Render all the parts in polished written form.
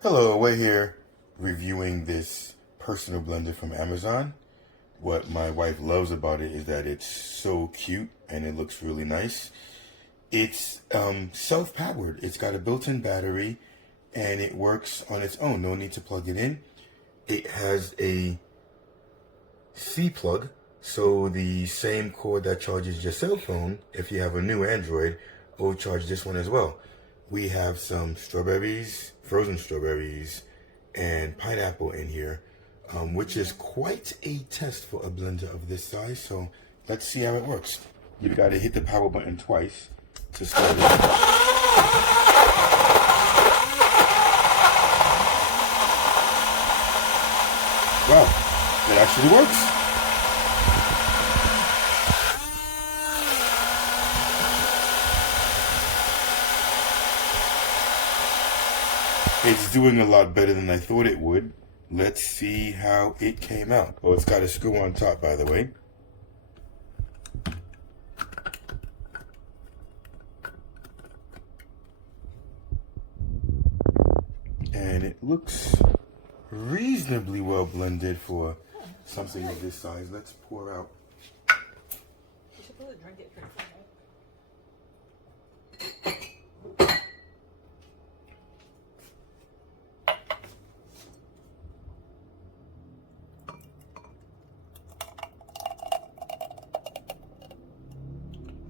Hello, we're here reviewing this personal blender from Amazon. What my wife loves about it is that it's so cute and it looks really nice. It's self-powered. It's got a built-in battery and it works on its own. No need to plug it in. It has a C plug, so the same cord that charges your cell phone, if you have a new Android, will charge this one as well. We have some strawberries, frozen strawberries, and pineapple in here, which is quite a test for a blender of this size. So let's see how it works. You've got to hit the power button twice to start it. Wow, it actually works. It's doing a lot better than I thought it would. Let's see how it came out. Oh, it's got a screw on top, by the way. And it looks reasonably well blended for something of this size. Let's pour out. You should probably drink it first.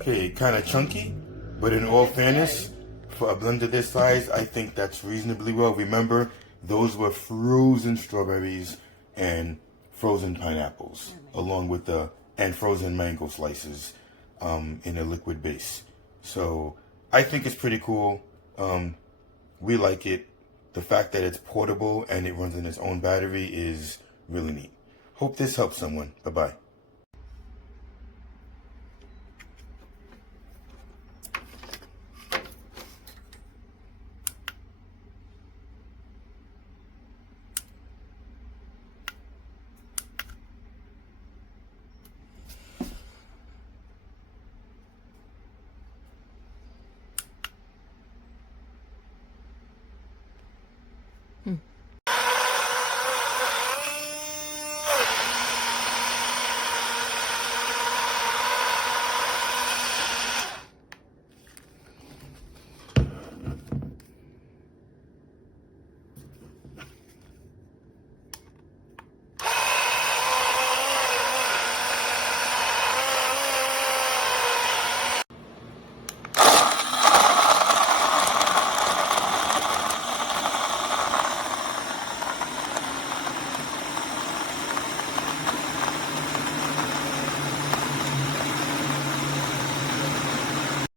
Okay, kind of chunky, but in all fairness, for a blender this size, I think that's reasonably well. Remember, those were frozen strawberries and frozen pineapples, along with and frozen mango slices in a liquid base. So I think it's pretty cool. We like it. The fact that it's portable and it runs on its own battery is really neat. Hope this helps someone. Bye-bye.